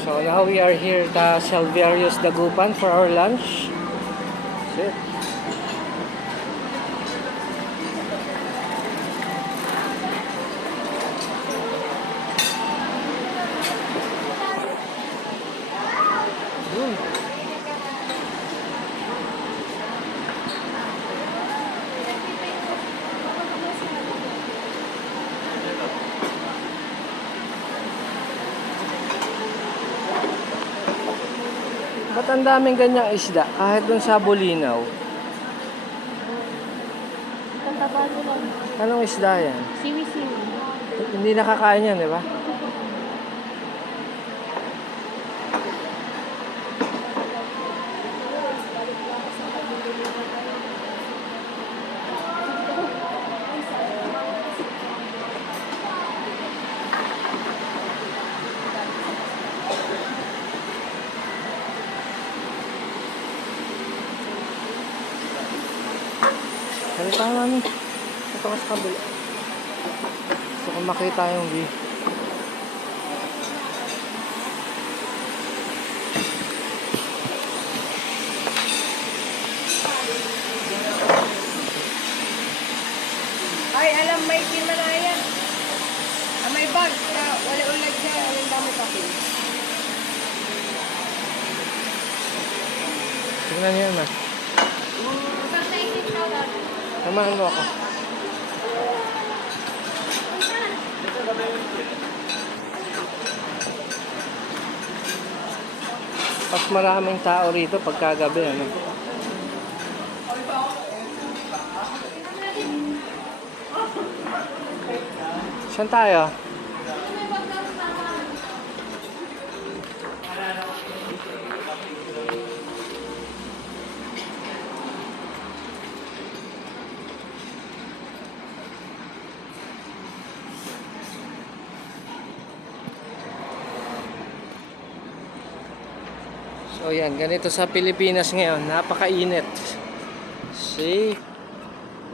So now we are here at Silverios Dagupan for our lunch. That's it. Ba't ang daming ganyang isda? Kahit dun sa Bulinaw. Tataba ko lang. Anong isda yan? Siwi-siwi. Hindi nakakain yan, di ba? Salita namin. Ito ka sa kabila. Gusto ko makita yung view. Ay, alam, may kinanayan. May bag. Wala ulag na. Alam dami papel. Tignan niyo naman. Samahan mo ako. Mas maraming tao rito pagkagabi, ano? Saan tayo? So yan, ganito sa Pilipinas ngayon, napakainit. See?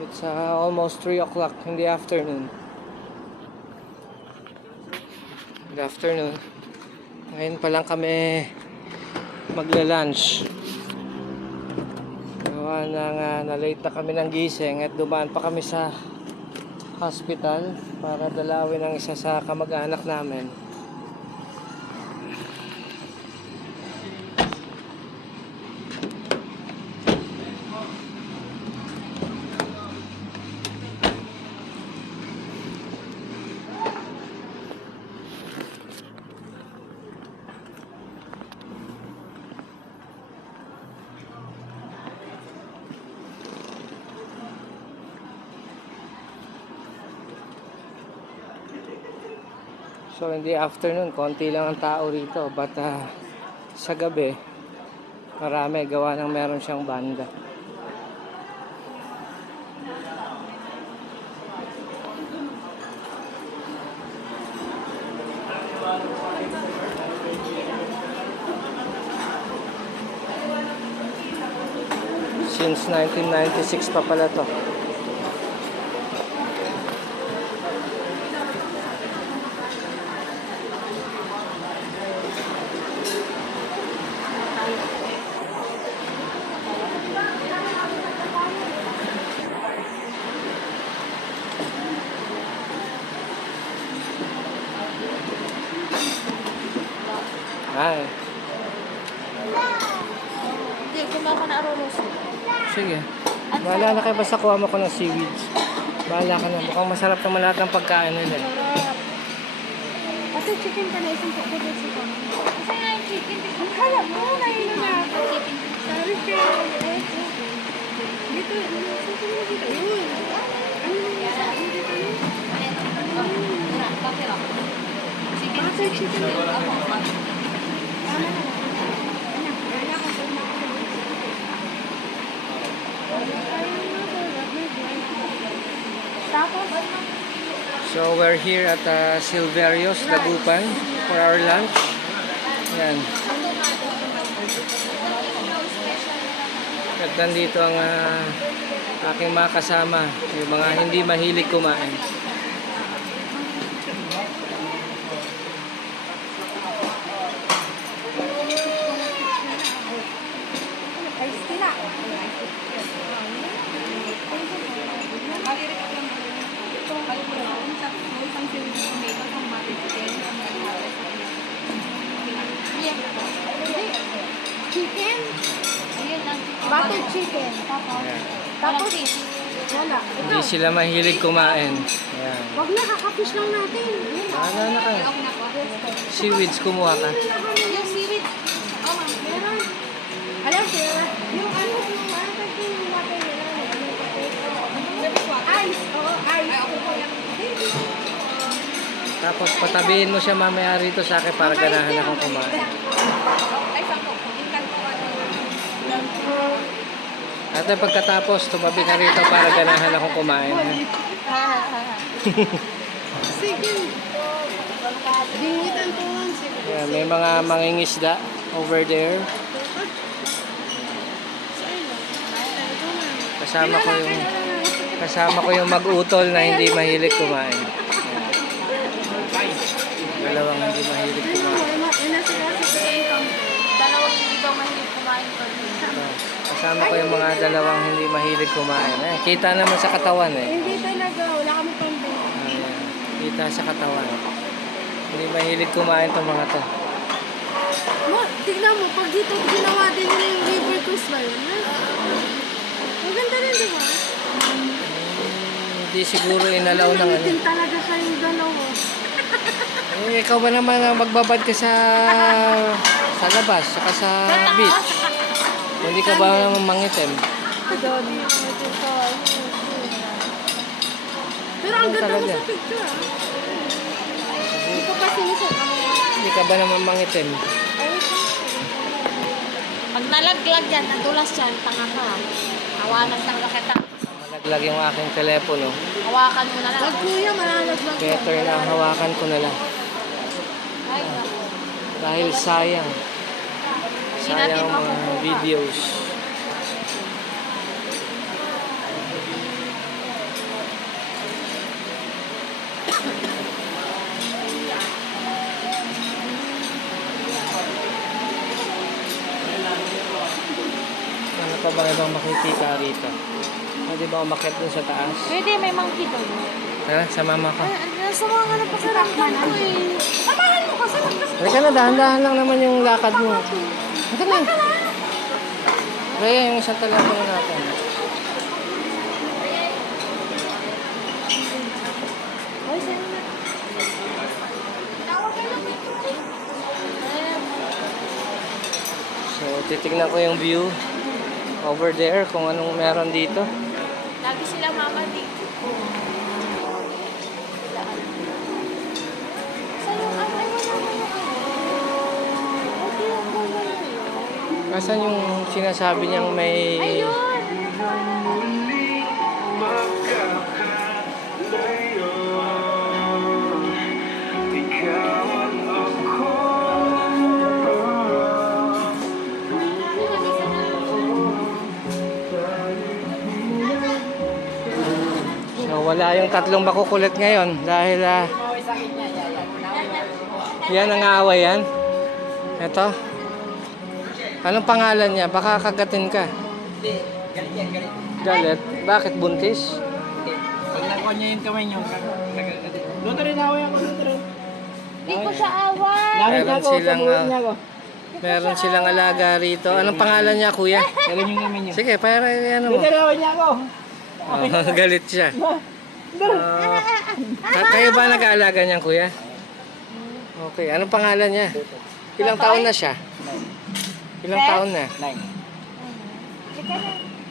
It's almost 3 o'clock in the afternoon. Good afternoon. Ngayon pa lang kami magla-lunch. Gawa na late na kami ng gising at dumaan pa kami sa hospital para dalawin ang isa sa kamag-anak namin. So in the afternoon, konti lang ang tao rito. But sa gabi, marami gawa ng meron siyang banda. Since 1996 pa pala to. Ay. Hindi, kumawa ka na arolos. Sige. Bahala na kayo, basta kuha mo ko ng seaweeds. Bahala ka na. Mukhang masarap naman lahat ng pagkain nila. Kasi chicken ka na isang pagkakas ko. Kasi nga yung chicken. Ang kala mo, nahilo na ako. Sorry ka. Dito, susunod mo dito. Yun. Ano yung sa akin dito? Bakit chicken dito? Tama na. Anak, wala ka sa mga. So we're here at Silverios Dagupan for our lunch. Yan. At nandito ang aking mga kasama, yung mga hindi mahilig kumain. yung seaweed tomato sa butter chicken. Ayan. Chicken? Ayan lang. Butter chicken. Tapos? Ayan. Tapos? Wala. Hindi sila mahilig kumain. Ayan. Wag na, kakafish lang natin. Ano na kayo? Seaweeds, kumuha ka. Yung seaweed. Oh, ma'am. Meron. Alam, sir. Yung ano, yung water yung watermelon. Ice. Oo, ice. Tapos patabihin mo siya mamaya rito sa akin para ganahan akong kumain. Ay, sako. At pagkatapos, tumabi ka rito para ganahan akong kumain. Sige. Dingitan ko lang. Sige. Ayan, may mga mangingisda over there. Kasama ko yung mag-utol na hindi mahilig kumain. Ayan. Dalawang hindi mahilig kumain. Dalawang hindi daw mahilig kumain ko. Kasama ko yung mga dalawang hindi mahilig kumain. Kita naman sa katawan eh. Hindi talaga. Wala kami pambili. Ayan. Kita sa katawan. Hindi mahilig kumain itong mga to. Tignan mo, pag dito ginawa din nila yung river cruise ba yun? Ang ganda rin, di ba? Hindi siguro inalaw ng ano. Nangitin talaga kayong dalawa. Ikaw ba naman ang magbabad ka sa labas, saka sa beach? Hindi ka ba naman mangitim? Pero ang ganda mo Talaga. sa picture, ah. Hindi ko pa sinisip. Hindi ka ba naman mangitim? Pag nalaglag yan, nadulas yan, tanga ka. Hawakan talaga kita. Malaglag yung aking telepono. Hawakan mo na lang. Wag kuya, malalaglag yan. Better na hawakan ko na lang. Ay, Dahil sayang. Sayang ang mga videos. Ano pa ba ibang makikita rito? Pwede ba umakyat dun sa taas? pwede, may monkey doon. Ha? Sa mama ko. Nasa mga hanap pa sa ramdam ko eh. Samahan mo kasi magkasama. Halika na, dahan-dahan lang naman yung lakad mo. Halika na. Kaya yung isang telepono natin. Ay, sa'yo na. Tawag ka na picture. So, titignan ko yung view over there kung anong meron dito. Lagi sila mama dito. Nasaan yung sinasabi niyang may... Ayun! So, wala yung tatlong makukulit ngayon dahil yan ang aaway yan. Ito. Anong pangalan niya? Baka kagatin ka. Hindi, galit yan, galit. Galit? Bakit buntis? Pag nakuha niya yung kamay niyo, kagalit. Doon rin away ako, doon rin. Hindi ko siya away! Nakit Meron ako, silang, sa niya ako. Meron silang alaga rito. Anong pangalan niya, kuya? Galit yung kamay niyo. Sige, para ano mo. Doon rin away niya ako. Galit siya. Kayo ba nag-aalaga niyan, kuya? Okay, anong pangalan niya? Ilang taon na siya? Ilang taon na? 9.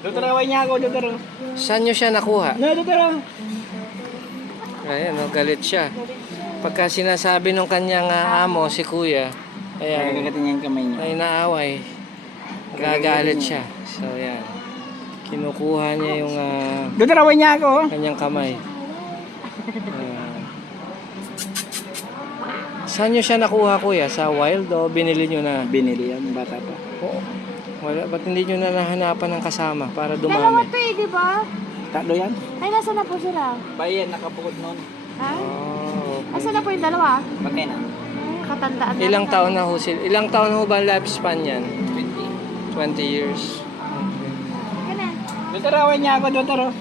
Doon rin away niya ako, doon rin. Saan niyo siya nakuha? Doon rin. Ayan, galit siya. Pagka sinasabi nung kanyang amo, si kuya, ayan, Kagatin niya yung kamay niyo. ay naaway. Gagalit siya. So, ayan. Kinukuha niya yung Doon rin away niya ako. kanyang kamay. Ayan. Saan niyo siya nakuha, kuya? Sa wild o binili niyo na? Binili yan, bata pa. Oo. Wala, ba't hindi niyo na nahanapan ng kasama para Dalawa dumami? to eh, di ba? Tatlo yan. Ay, nasa na po sila? Bayan, nakabukod noon. Ha? Oh, Asa na po yung dalawa? Patay na. Katandaan na. ilang taon na ho sila? Ilang taon ho ba ang lifespan yan? 20. 20 years. Ganun. Doon rin away niya ako, doon rin.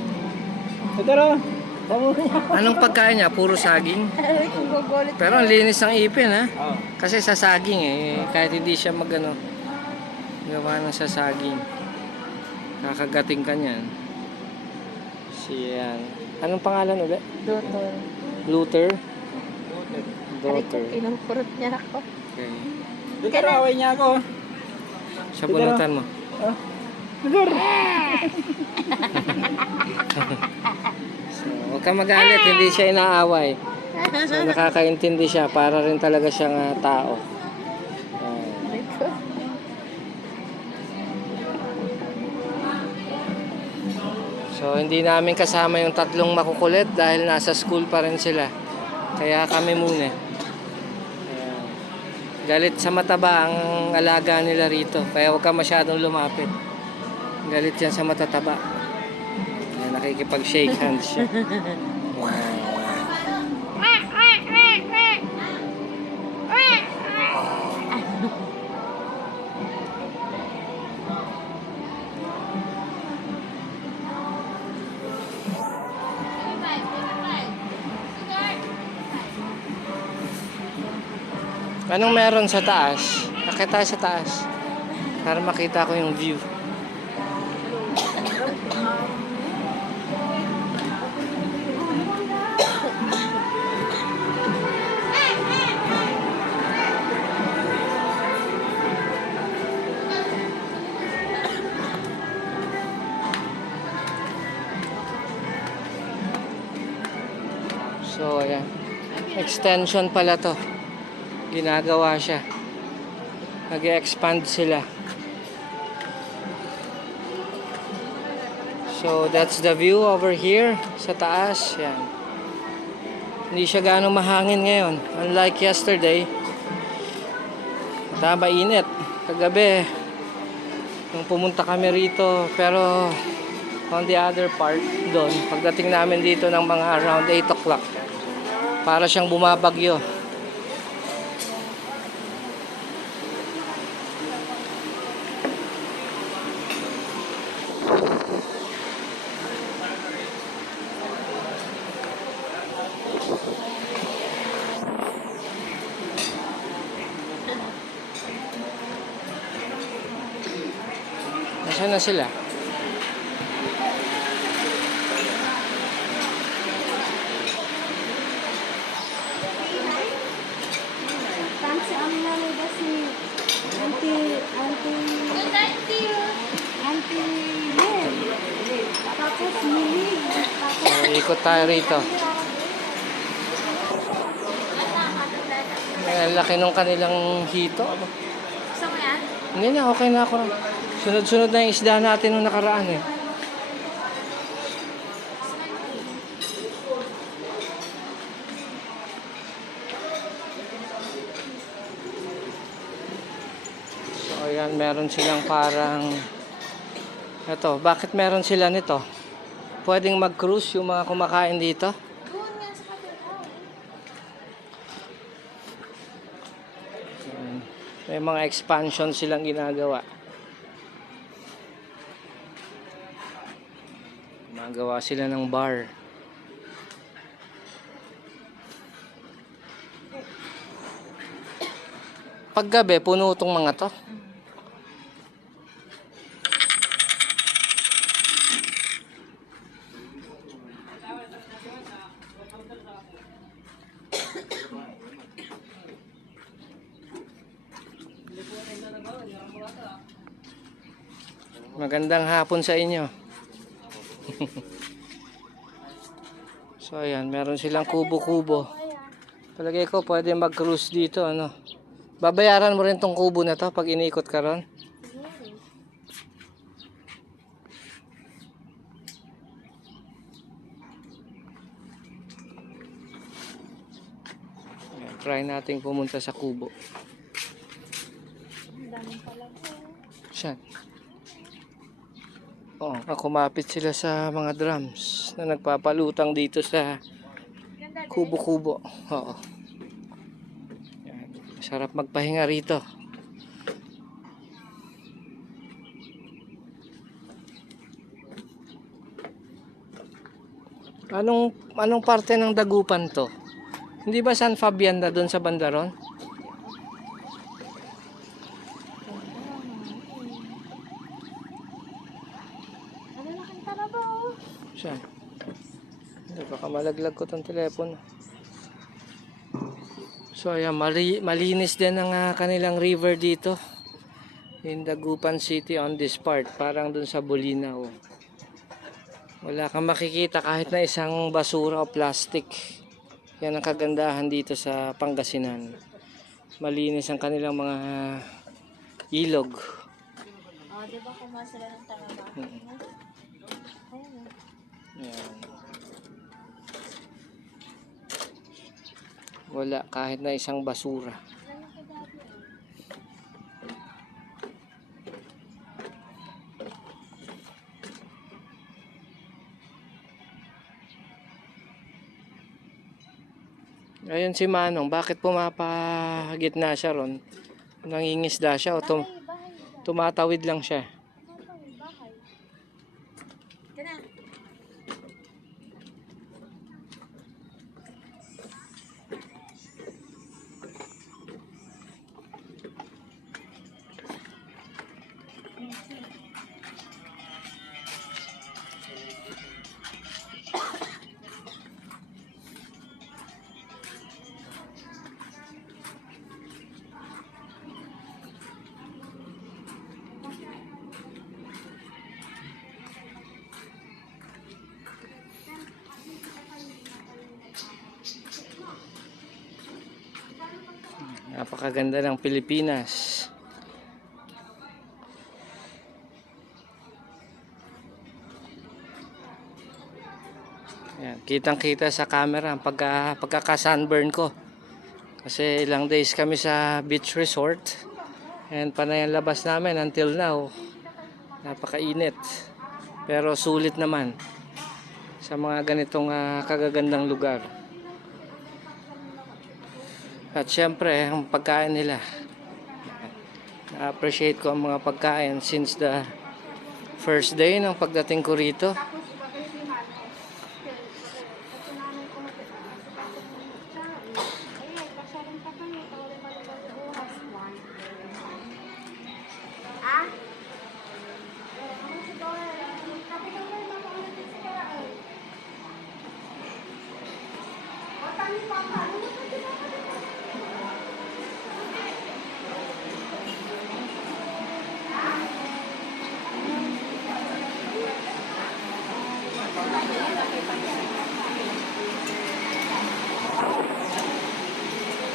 Doon rin. Saburo niya. Anong pagkain niya? Puro saging? Kung gugulit. Pero ang linis ng ipin ha. Oo. Kasi sa saging kahit hindi siya magano gawa ng sa saging. Kakagating ka niyan. Siyan. Anong pangalan ulit? Doktor. Luther? Aray ko, Daughter. kinamkurot niya ako. Okay. Lugar, away niya ako. Sa bunutan mo. Lugar. So, huwag ka magalit, hindi siya inaaway. So, nakakaintindi siya, para rin talaga siyang tao. Aray ko. So, hindi namin kasama yung tatlong makukulit dahil nasa school pa rin sila. Kaya kami muna. Ayan. Galit sa mataba ang alaga nila rito. Kaya huwag ka masyadong lumapit. Galit yan sa matataba. Ayan, nakikipag-shake hands siya. Anong meron sa taas? Akit tayo sa taas. Para makita ko yung view. So, ayan. Extension pala to. Ginagawa siya. Nag-expand sila. So, that's the view over here sa taas. Yan. Hindi siya gaano mahangin ngayon. Unlike yesterday. Tama init. Kagabi, nung pumunta kami rito, pero on the other part, doon, pagdating namin dito ng mga around 8 o'clock, para siyang bumabagyo. Nasaan na sila? Tansi ang nalida si Auntie Len. Tapos Mili. Tapos So, ikot tayo rito. Ang laki nung kanilang hito. gusto mo yan? Hindi na, okay na ako. Sunod-sunod na yung isda natin nung nakaraan eh. So, ayan, meron silang parang... Ito, bakit meron sila nito? Pwedeng mag-cruise yung mga kumakain dito. Doon nga sa kapitbahay. May mga expansion silang ginagawa. Magawa sila ng bar. Paggabi, puno itong mga to. Magandang hapon sa inyo. So ayan, meron silang kubo-kubo. Palagay ko pwede mag-cruise dito, ano. Babayaran mo rin tong kubo na to pag iniikot ka ron. Ayan, try nating pumunta sa kubo. Siyan. Oh, kumapit sila sa mga drums na nagpapalutang dito sa kubo-kubo. Oo. Yan. Masarap magpahinga rito. Anong parte ng Dagupan to? Hindi ba San Fabian na doon sa Bandaron? Ano laking tarabaw? Siya. Hindi, baka malaglag ko tong telepono. So ayan, malinis din ang kanilang river dito. In Dagupan City on this part. Parang dun sa Bolinao. Wala kang makikita kahit na isang basura o plastic. Yan ang kagandahan dito sa Pangasinan. Malinis ang kanilang mga ilog. Oh, di ba kumuha sila ng tarabaw? Ayun. Yan. Wala kahit na isang basura. Ayun si Manong, bakit pumapagitna siya ron? Nangingisda siya o tumatawid lang siya? Napakaganda ng Pilipinas. Yan, kitang-kita sa camera ang pagkaka-sunburn ko. Kasi ilang days kami sa beach resort. And panay ang labas namin until now. Napakainit. Pero sulit naman sa mga ganitong kagagandang lugar. At syempre, ang pagkain nila. Na-appreciate ko ang mga pagkain since the first day ng pagdating ko rito.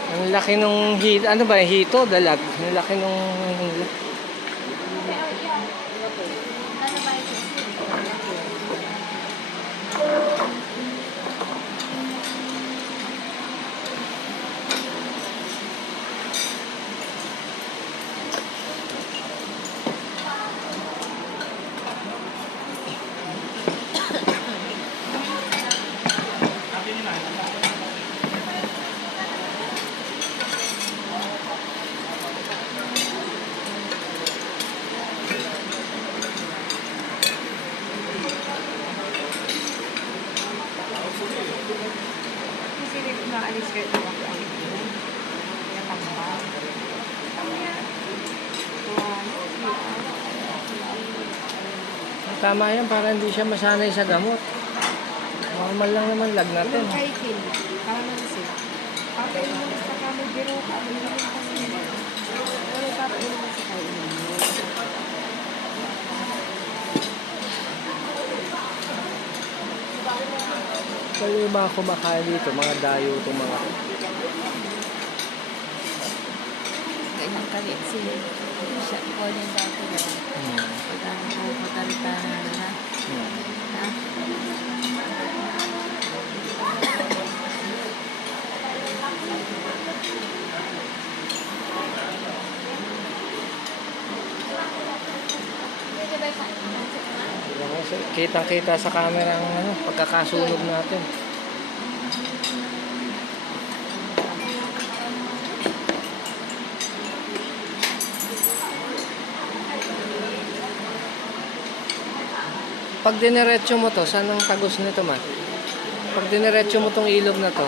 Ang laki nung hito, ano ba, hito, dalag. Ang laki nung tama yan para hindi siya masanay sa gamot. Normal lang naman lagnatin. Kaitin. Para naman sila. Kapag mo sa kamo biro ka, hindi naman kasi wala kapag naman sa kainin mo. Kaya yung mga kumakain dito, mga dayo itong mga Kailang kalit sila. Siya ko din dati na. Pagkano ko patalita na. kitang-kita sa camera ang pagkakasunog natin. Pag diniretso mo to, saan ang tagos nito, man? Pag diniretso mo tong ilog na to,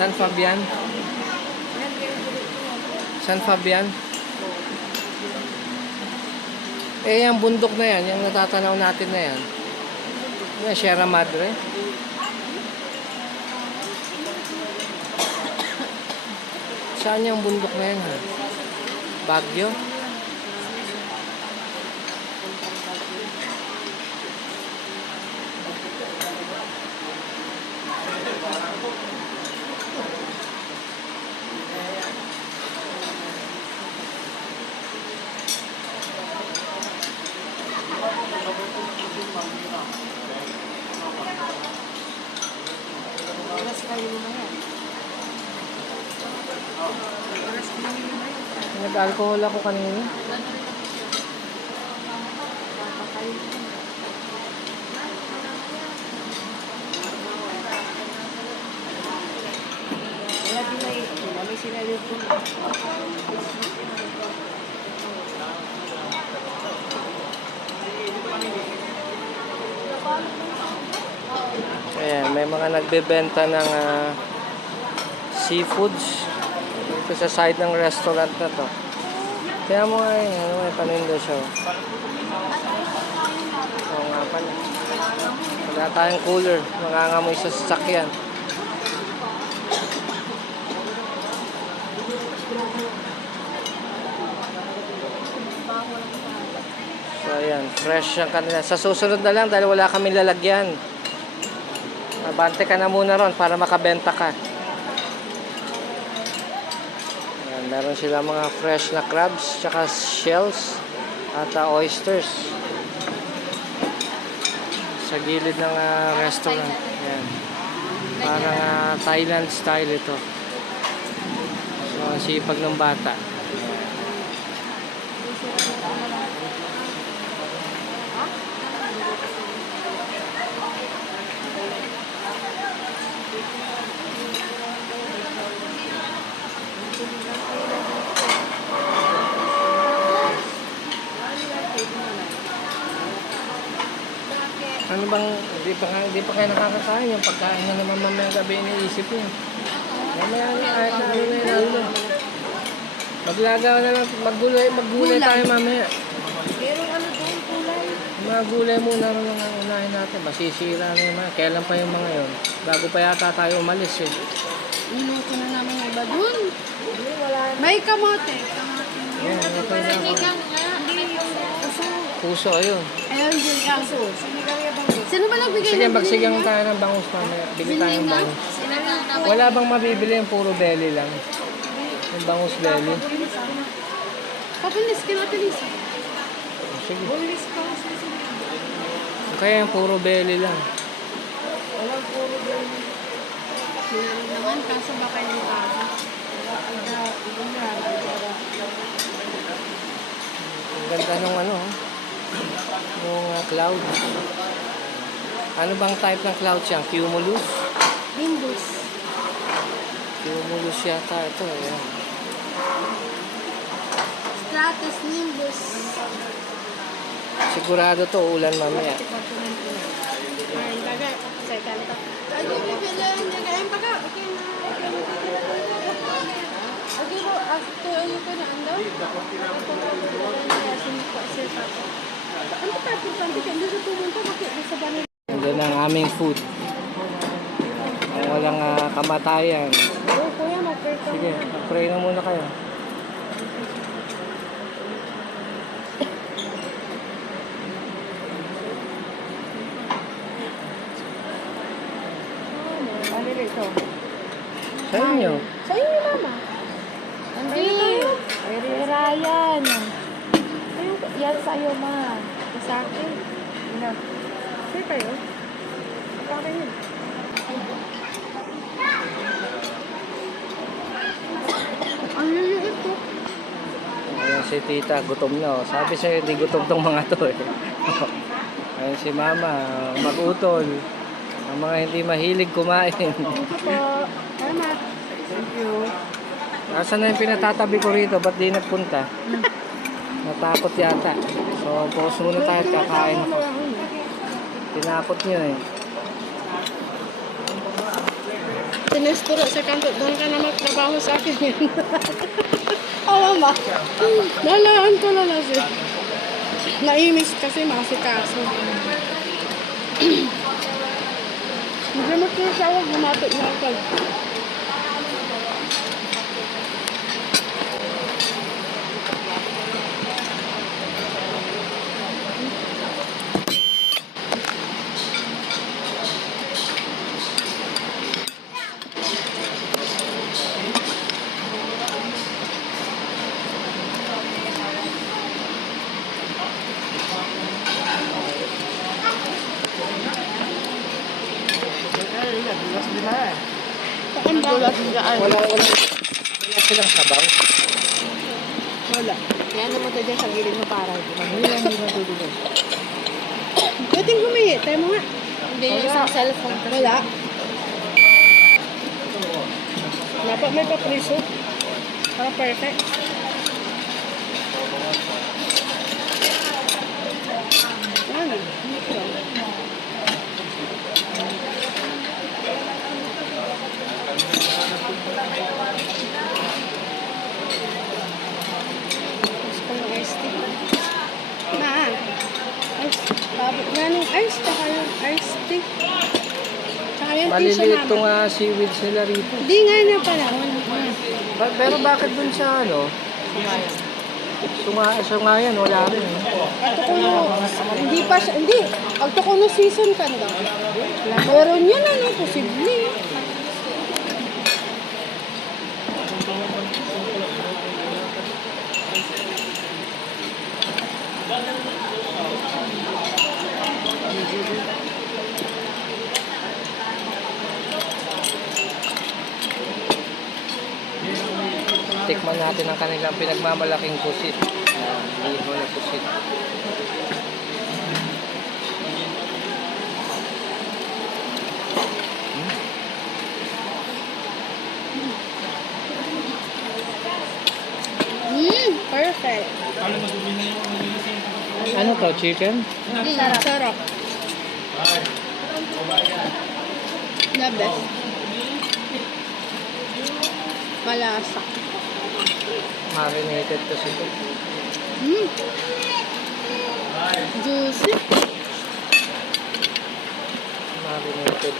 San Fabian? San Fabian? Eh, yung bundok na yan, yung natatanaw natin na yan. Yung Sierra Madre. Saan yung bundok na yan, ha? Baguio? Oras kayo lumaya. Oras kayo lumaya. Nag-alcohol ako kanina. Wala din na may sinabi po. Ayan, may mga nagbebenta ng seafoods dito sa side ng restaurant na to. Kaya mo nga yun, may paninda siya. Oo nga pala. Wala tayong cooler, mangangamoy sa sasakyan. So ayan, fresh ang kanila. Sa susunod na lang dahil wala kaming lalagyan. Abante ka na muna ron para makabenta ka. Ayan, meron sila mga fresh na crabs, tsaka shells, at oysters. Sa gilid ng restaurant. Ayan. Parang Thailand style ito. So, ang sipag ng bata. Ano bang, di pa kayo nakakakain yung pagkain na naman mamayang gabi iniisip niyo. Mamaya kahit na ano na yun. Maglagaw na lang, maggulay tayo mamaya. Pero ano doon, kulay? Mga gulay muna rin ang unahin natin. Masisira na yung mga, kailan pa yung mga yun. Bago pa yata tayo umalis eh. Niluto na namin yung iba doon. May kamote. Yan, ito na ako. Hindi yung puso. Puso, ayun. Ayun, sinigang. Sino ba nagbigay Sige, ng magsigang binili tayo ng bangus mamaya. Bili tayo ng bangus. Sinigang na Wala bang mabibili yung puro belly lang? Yung bangus belly. Papilis ka natin, Lisa. Sige. Bulis ka. Kaya yung puro belly lang. Walang puro doon. Meron naman, kaso baka yung bago. Ang ganda nung ano, nung cloud. Ano bang type ng cloud siya? Cumulus? Nimbus. Cumulus yata ito. Ayan. Stratus nimbus. Sigurado to ulan mamaya. Ay, bagay. Sa kanta. Ay, bibili. Nagayin pa ka. Okay na. Okay po. After ano ko na ando? Ano pa po? Hindi sa pumunta. Bakit? Sa banay. Yan ang aming food. Ang walang kamatayan. Oo, kuya. Mag-pray ka Sige, pray na muna kayo. Ano ito? Sa inyo. Sa inyo, mama. Hindi. Ay, Ryan. Yan sa'yo, ma. Sa akin. Ano? Sige kayo. Pakain yun. Ang liliit ko. Ayan si tita, gutom na. Oh. Sabi sa'yo, di gutom tong mga to eh. Ayan si mama, mag-utol. Ang mga hindi mahilig kumain. Ito po. Salamat. Thank you. Nasaan na yung pinatatabi ko rito? Ba't di nagpunta? Natakot yata. So, pause muna tayo at kakain ako. Tinakot nyo eh. sinesturo sa kanto, doon ka na magtrabaho sa akin yan. Awa ma. Nalaan ko na lang siya. Nainis kasi masikaso. Hindi mo ko siya huwag gumatot na ako. Wala silang sabaw. Wala. Yan naman tayo dyan sa gilid mo para. Hindi matulungan. Pwedeng humihi. Tayo mo nga. Hindi yung isang cellphone. Wala. Dapat may papriso. Para perfect. Ano? Gusto yung iced tea. Ma, ice. Babot nga ng ice. Tsaka yung iced tea. Tsaka yung tissue Maliliit namin. tong seaweeds nila rito. Hindi nga na panahon. Pero bakit dun sa ano? Sungayan, wala rin. Pagtukulo, hindi pa siya, hindi. Pagtukulo season ka daw. Meron yan ano, posible. Tikman natin ang kanilang pinagmamalaking pusit. Liho na pusit. Perfect. Ano to, chicken? Sarap. Sarap. The best. Malasa. Marinated kasi ito. Juicy. Marinated.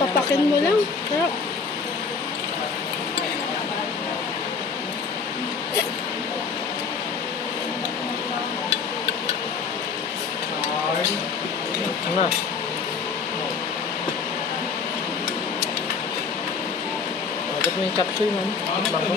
Papakin mo lang. Sarap. Ano? Agad mo yung capsule man. Bango.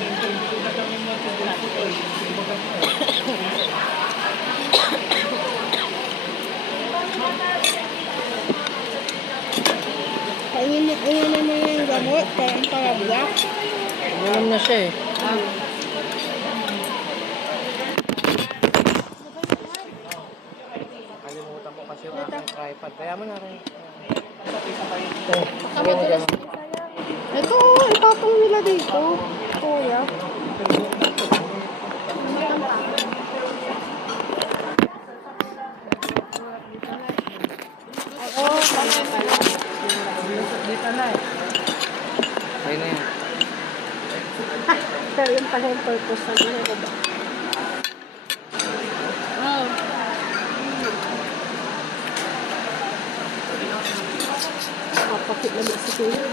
Kainin mo yung gamot. Parang parabla. Ulam na siya eh. Kalimutan ko kasi yung aking tripod. Kaya mo na rin. Ito, ipatong nila dito. Kuya. Ayun na yan. Pero yung pala yung purpose na yun. Ano ba? Oh. Papakit na ba si Kuya?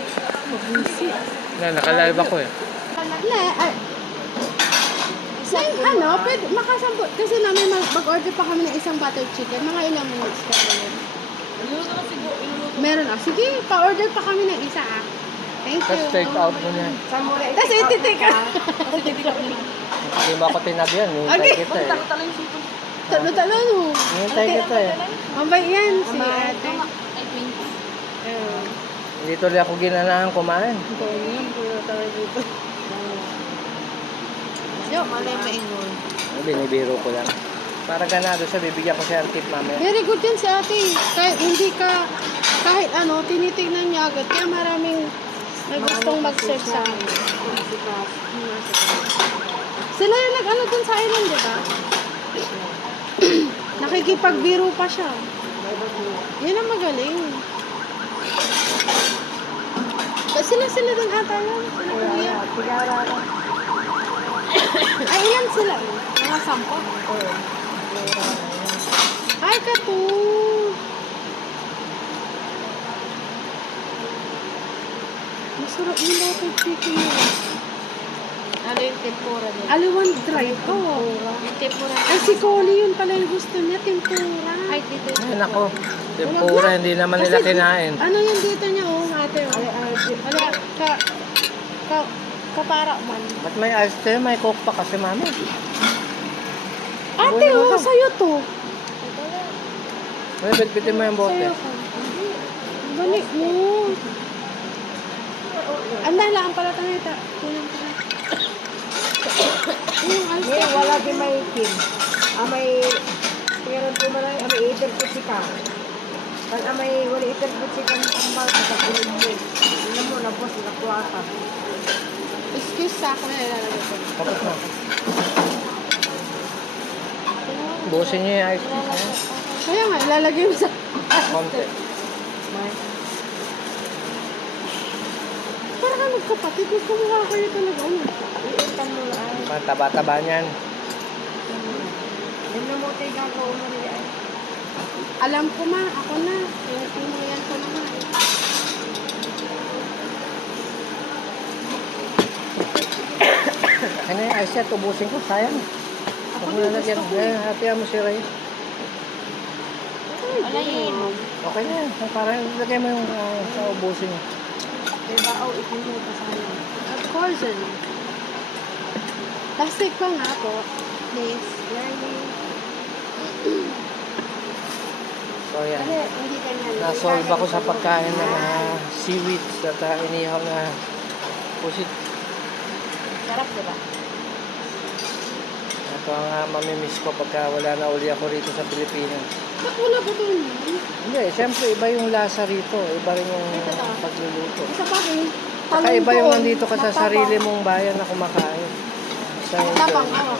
Mabisi. Nakalive ako eh. Ano, pwede, makasambot. Kasi namin mag-order pa kami ng isang butter chicken. Mga ilang minutes pa yun. Meron ah. Sige, pa-order pa kami ng isa ah. Thank you. Tapos take out mo niya. Tapos iti-take out. Hindi mo ako tinagyan. Hintay kita eh. Talo-talo no. Hintay kita eh. Mabay yan si ate. Hindi tuloy ako ginanahan kumain. Yo, malay maingon. Binibiro ko lang. Para ganado siya, bibigyan ko siya ng tip mamaya. Very good yan si ate. Kahit hindi ka, kahit ano, tinitignan niya agad. Kaya maraming may gustong mag-serve sa akin. Sila yung nag-ano dun sa island, di ba? Nakikipagbiro pa siya. Yun ang magaling. Sila din ata yun. Sila kuya. Tigara ka. Ay, ilan sila? Mga 10? Oo. Ay, kato. Masarap yung local chicken nila. Ano yung tempura nila? Aliwan dry to. Yung tempura nila. Ay, si Collie yun pala yung gusto niya, tempura. Ay, dito. Ay, nako. Tempura, hindi naman nila kinain. Ano yung dito niya, oh, ate? Wala, kapara man. Ba't may ice cream? May coke pa kasi, mami. Ate, oh, sa'yo to. May bitbitin mo yung bote. Sa'yo ko. Balik mo. Anda, laan pala tayo. Kulang pala. Yung ice May cream. wala di may kim. May tingnan ko man ay may iter ko si ka. Pag may wala iter ko si ka tambal sa kulong mo. Tingnan mo na boss na kuwata. Excuse sa ako na ilalagay ko. Tapos na. Busin niyo yung ice cream. Ayan. Kaya nga, ilalagay mo sa... Konti. May Para ka magkapatid, magkamukha kayo talaga. Ano? iitan mo na ay. Mga taba-taba niyan. Tingnan mo tayo gagawin mo rin ay. Alam ko ma, ako na. Pinuyan ko na. Ano yung ice cream? Tubusin ko. Sayang. Huwag mo nalagyan. Ayan, hatihan mo si Ray. Wala yun. Okay na yan. Parang lagay mo yung sa ubusin niyo. Diba? Oh, itin mo pa sa akin. Of course, ano. Plastic pa nga po. Please. So yan. Kasi hindi kanya. Nasolve ako sa pagkain ng mga seaweeds at inihaw na pusit. Sarap diba? Ito ang mamimiss ko pagka wala na uli ako rito sa Pilipinas. Ba't wala ba doon? Hindi, siyempre iba yung lasa rito. Iba rin yung pagluluto. Isa pa rin. Saka iba yung nandito ka sa sarili mong bayan na kumakain. Sa Tapang ako.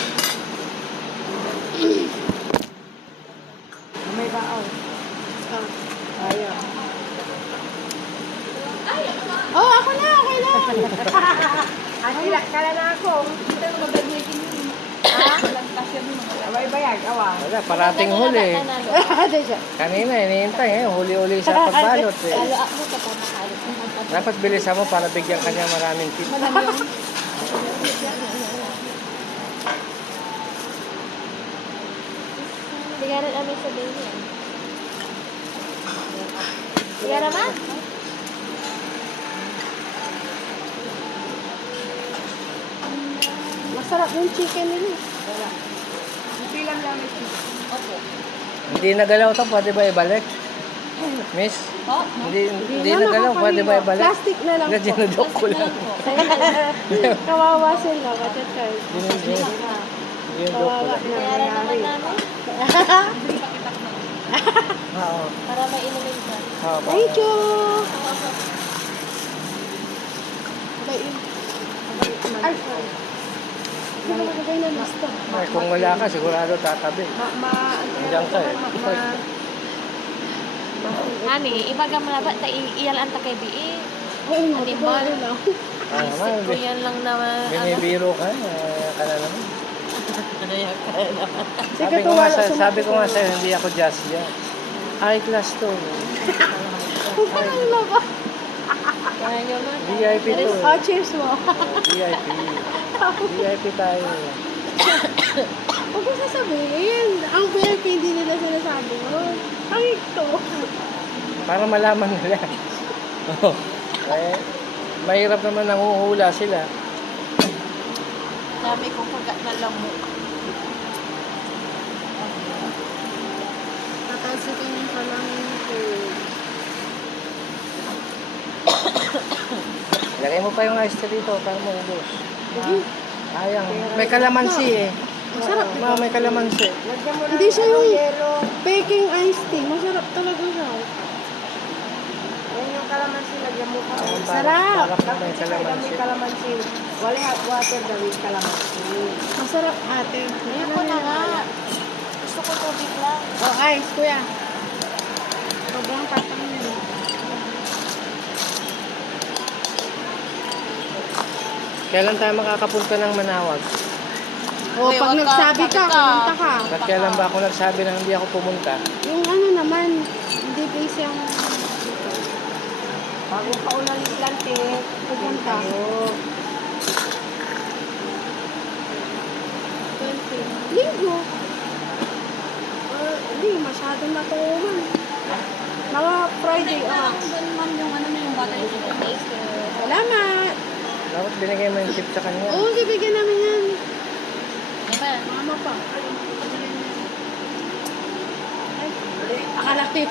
May baaw. Ayaw. Oh, ako na, okay lang. Asila ka na ako. Ito yung mag-graduating yun. Ha? Abay bayag, awa. wala, parating huli. Ate siya. Kanina, hinihintay. Huli-uli sa pagbalot. Dapat bilisan mo para bigyan kanya maraming tip. Tigaran kami sa baby. Tigaran ma? Masarap yung chicken nila. Hindi lang namin ito. Opo. Hindi nagalaw to, pwede ba ibalik? Miss? Hindi nagalaw, pwede ba ibalik? Plastic na lang Hindi, po. dinudok ko lang. Kawawa sila, kachat-chat. Dinudok ko lang. Tigaran naman namin. Oo. Para may inumin ka. Oo, Thank you! Ay, sorry. Hindi mo nagagay na gusto. Ay, kung wala ka, sigurado tatabi. Diyan ka eh. Ani, ibaga mo na ba? Iyalaan ta kay BE. Ay, Animal. lang. Ah, naman, Isip ko yan lang naman. binibiro ka, ka na naman. Kasi Sabi ko nga sa'yo, hindi ako just yan. High class to. Parang laba. Kaya nyo man. VIP to. Oh, cheers mo. VIP. VIP tayo. Huwag mo sasabihin. Ang VIP hindi nila sinasabi mo. Ang ito. Para malaman nila. Oh, mahirap naman nanguhula sila. Dami kong pagkat na lamok. Tatasikin yung kalangin ko. Lagay mo pa yung ice tea dito para maubos. Sayang. May kalamansi eh. Masarap. May kalamansi. Lagyan mo Hindi siya yung yelo. baking iced tea. Masarap talaga siya. Yan yung kalamansi, lagyan mo pa. Sarap. Para may Kalamansi. kalamansi. Kalamansi. Wala hot water daw yung kalamansi. Masarap ate. Ayun ko na nga. Gusto ko tubig lang. Oh, ice kuya. Sobrang Kailan tayo makakapunta ng Manawag? O, Uy, pag wag ka, nagsabi ka, sabi ka. pumunta ka. Ba't kailan ba ako nagsabi na hindi ako pumunta? Yung ano naman, hindi base yung Bago pa ulan plante, pupunta. tayo. 20. Linggo. Hindi, masyadong natuman. Mga Friday, Doon man yung ano yung bata yung days. Salamat. Dapat binigay mo yung tip sa kanya. Oo, bibigyan namin yan. Diba? Mama pa. Ay, akala ko yun.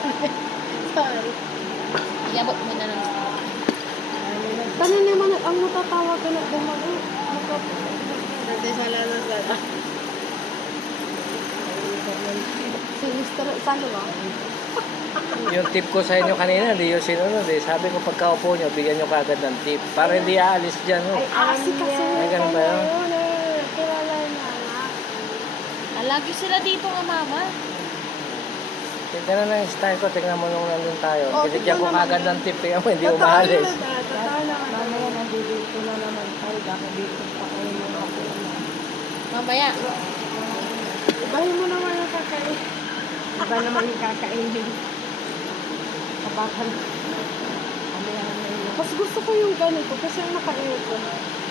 Sorry. Iabot mo na lang. Tanan naman ang matatawag na dumago. Birthday sa Lazada. Si Mr. Saan ba? Yung tip ko sa inyo kanina, hindi yung sinunod eh. Sabi ko pagkaupo nyo, bigyan nyo kagad ng tip. Para hindi aalis dyan. Oh. Kasi Ay, ganun ba yun? Kilala niya nga. Lagi sila dito nga, mama. Ganun na yung style ko. Tingnan mo nung nandun tayo. Oh, Binigyan ko tignan kagad naman ng tip. Tingnan mo, hindi Totoo umaalis. yun, totoo naman. Mamaya nandito na naman tayo. Bakit dito pa kayo mga po? Mamaya. Ibahin mo naman yung kakain. Iba naman yung kakainin. Kabakan. Mamaya na Mas gusto ko yung ganito kasi yung nakainit ko.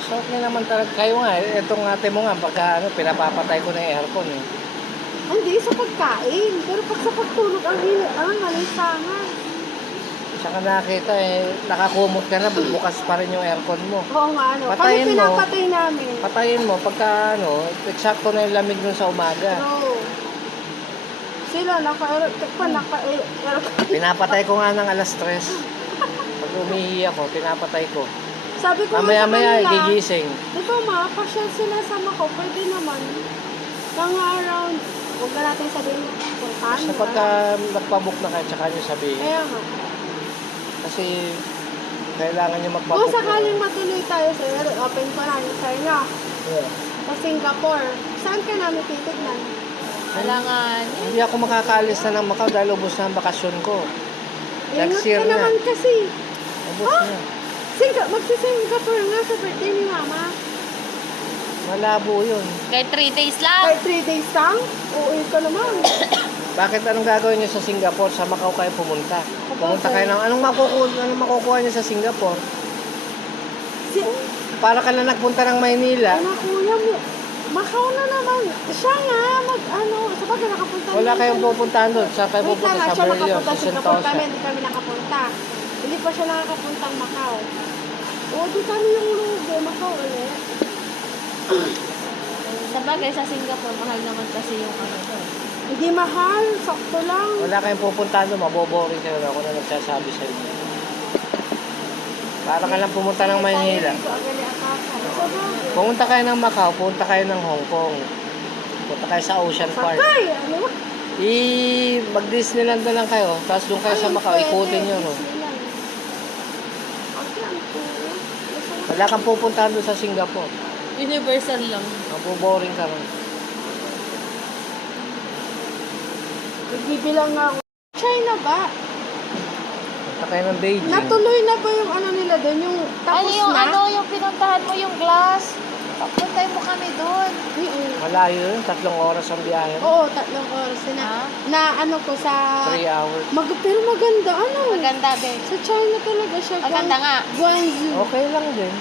So, okay naman talaga. Kayo nga, itong ate mo nga, pagka pinapapatay ko na yung aircon eh. Hindi, sa pagkain. Pero pag sa pagtulog, ang init, malisangan. Saka nakita eh, nakakumot ka na, bukas pa rin yung aircon mo. Oo nga, ano. Patayin Kami mo. pinapatay namin. Patayin mo, pagka eksakto na yung lamig nun sa umaga. Pero, sila, Pinapatay ko nga ng alas 3. Pag umihi ako, pinapatay ko. Sabi ko nga sa Mamaya-maya, kanila, gigising. di ba ma, pasyal sila sa Macau, pwede naman. Mga around, huwag na natin sabihin, puntahan. Sa pagka nagpabook na kayo, tsaka nyo sabihin. Kaya nga. Kasi, kailangan nyo Kung magpabook. sakaling matuloy tayo sa open pa namin sa inyo, Yeah. sa Singapore, saan ka namin titignan? Alangan. Hindi ako makakaalis na ng Macau dahil ubos na ang bakasyon ko. Next Ingat year ka na. naman kasi. Ubos na. Magsi-Singapore nga sa birthday ni Mama. Malabo yun. Kahit 3 days lang. Kahit 3 days lang, uuwi ka naman. Bakit anong gagawin nyo sa Singapore? Sa Macau kayo pumunta. Pumunta kayo ng... Anong makukuha nyo sa Singapore? Si, Para ka na nagpunta ng Maynila. ano kuya mo, Macau na naman. Siya nga, sa bagay nakapunta Wala naman kayong siya. pupuntahan doon. Saan kayo Wait pupunta? lang, Sa siya Berlioz, nakapunta sa sa Singapore Sentosa. kami, hindi kami nakapunta. Hindi pa siya nakakapuntang Macau. O, di kami yung lugo, Macau ulit. Sa bagay, sa Singapore, mahal naman kasi yung ano doon. Hindi mahal, sakto lang. Wala kayong pupuntahan doon. Maboboring kayo na ako na nagsasabi sa inyo. Para ka lang pumunta ng Maynila. Tayo dito, agad akaka. Sa bagay. Pumunta kayo ng Macau, pumunta kayo ng Hong Kong. Punta kayo sa Ocean Park. Sakay, ano? Mag-Disneyland na lang kayo. Tapos doon kayo sa Macau, ikutin nyo. No? Wala kang pupuntahan doon sa Singapore. Universal lang. Maboboring ka rin. Nagbibilang nga ako. China ba? Punta kayo ng Beijing. Natuloy na ba yung ano nila doon? Yung tapos Ano yung na? ano, yung pinuntahan mo yung glass? Papuntay mo kami doon. Malayo yun. 3 oras ang biyahe. Oo, 3 oras na. Ha? Na ano ko sa... 3 hours. Pero maganda, ano? Maganda, be. Sa China talaga siya. Maganda nga. Guangzhou. Okay lang din.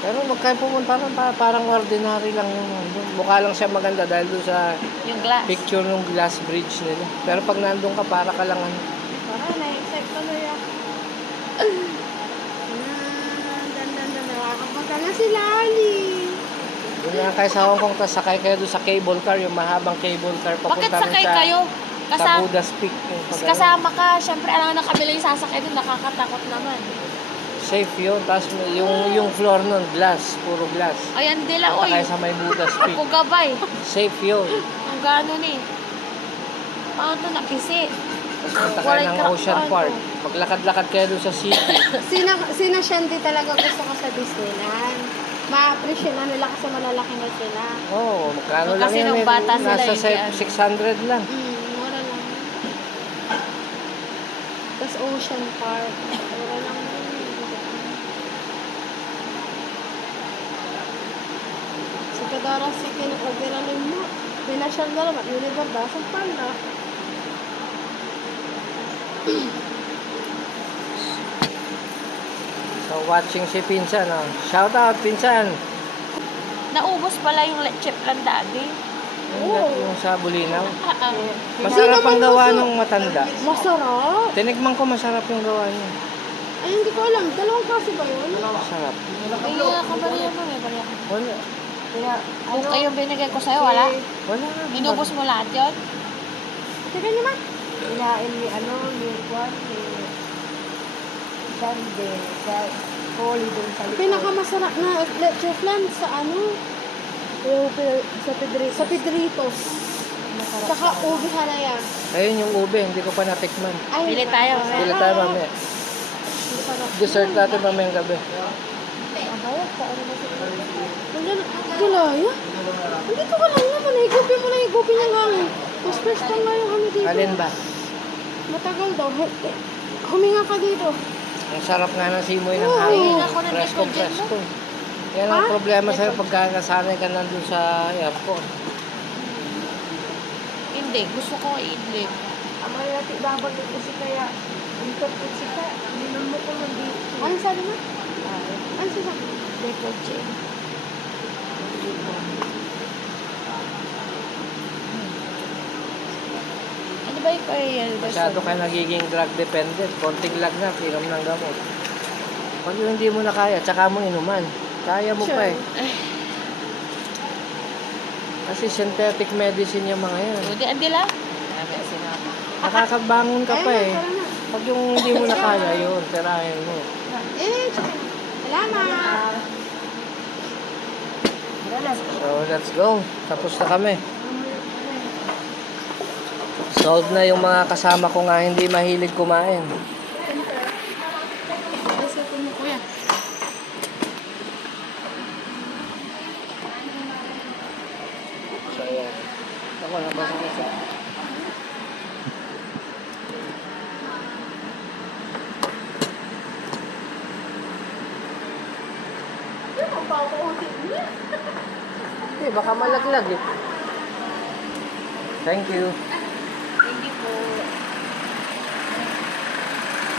Pero magkain pumunta rin, parang ordinary lang yung nandun. Mukha lang siya maganda dahil doon sa Yung glass. picture ng glass bridge nila. Pero pag nandun ka, para ka lang ano. Parang na-excite ko na yan. Ganda na nakakapagka na si Lali. Doon na lang kayo sa Hong Kong, tapos sakay kayo doon sa cable car, yung mahabang cable car. Bakit Papunta rin sakay sa, kayo? sa Buddha's Peak. Yung pag- Kasama ka. Siyempre, alam na kami lang yung sasakay doon. Nakakatakot naman. Safe yun. Tapos yung floor nun, glass. Puro glass. Ayan nila, Punta oy. kayo sa may Buddha's Peak. Ako gabay. Safe yun. Ang gano'n eh. Paano ito nakisi? Punta kayo ng Ocean Park. Maglakad-lakad kayo doon sa city. Sina Shandy talaga gusto ko sa Disneyland. Ma-appreciate na nila kasi malalaki na sila. Oo, oh, magkano lang Kasi yan nung eh. bata sila, Nasa hindi 600 lang. Mura lang. Tapos Ocean Park. Mura lang yun. Dara sa kinag-agiranin mo. Pinasyal na naman. Univerda sa panda. So, watching si Pinsan, oh. Shout out, Pinsan! Naubos pala yung leche plan dati. Yung sa Bulinaw. Oo. Masarap ang gawa ng matanda. Masarap. Tinigman ko, masarap yung gawa niya. Ay, hindi ko alam. Dalawang klase ba yun? Masarap. Kaya kabariya mo, may bariya ka. Wala. Kaya, Kung yung binigay ko sa'yo, wala? Wala. Inubos mo lahat yun? Teka niyo ma. kinain ni ni Juan, ni Sande, sa Holy doon sa likod. Pinakamasarap na leche flan sa ano? Sa Pedritos. Saka ube halaya. Ayun yung ube, hindi ko pa natikman. Ay, Pili tayo. Pili tayo mamaya. Dessert natin mamayang gabi. Galaya? Andito ka lang naman. Higupin mo na higupin yung hangin. Mas first time nga yung ano dito. Alin ba? Matagal daw. Huminga ka dito. Ang sarap nga ng simoy ng Oo. hangin. Ako ng Presko, Nicole dyan, presko. Yan ang problema sa'yo pagka nasanay ka nandun sa airport. Hindi, gusto ko idlip. Ang mga natin babag ito si kaya, ikot ko si ka, minum mo ko ng dito. Ano sabi mo? Ano sabi? Leche. Ano ba yung kaya? Masyado ka nagiging drug dependent. Konting lag na, inom ng gamot. Pag yung hindi mo na kaya, tsaka mo inuman. Kaya mo pa eh. Kasi synthetic medicine yung mga yan. Hindi, andi lang. Sabi ang sinabi. Nakakabangon ka pa eh. Pag yung hindi mo na kaya, yun, tirahin mo. Salamat! So, let's go. Tapos na kami. Solve na yung mga kasama ko nga hindi mahilig kumain. So, ayan. Ako, nabasa na siya. Eh, baka malaglag eh. Thank you. Hindi po.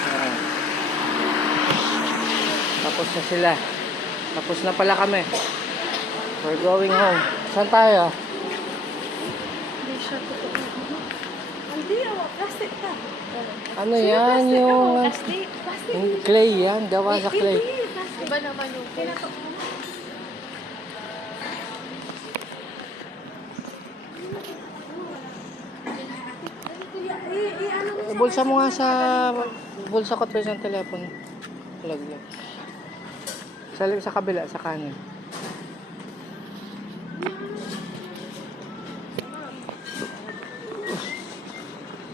Ayan. Tapos na sila. Tapos na pala kami. We're going home. Saan tayo? Hindi siya totoo. Hindi, plastic ka. Ano yan? Yung Plastic. yung clay yan. Gawa sa clay. Iba naman yung Bulsa mo nga sa... Bulsa ko ito sa telepono. Plug lang. Sa kabila, sa kanan.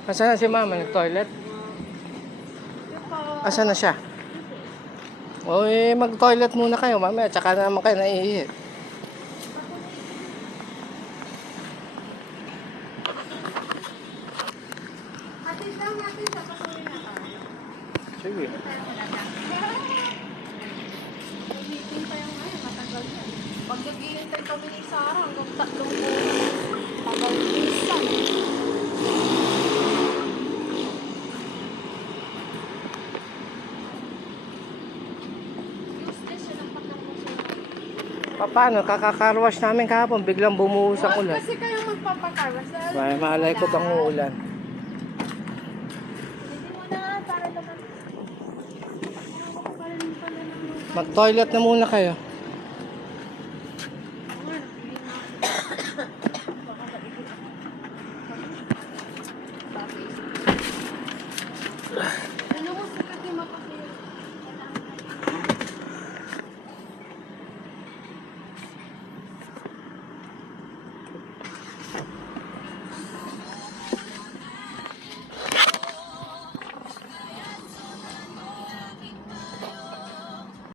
Asan na si mama? Nag-toilet? Asan na siya? O eh, mag-toilet muna kayo mamaya. Tsaka na naman kayo naiihi. Sige. Pag nag-iintay kami ni Sarah, hanggang 3 oras. Tagal minsan. Paano? Kakakarwash namin kahapon. Biglang bumuhos ang ulan. Kasi kayo magpapakarasal. Malay ko bang uulan. Hindi mo na para naman. Mag-toilet na muna kayo.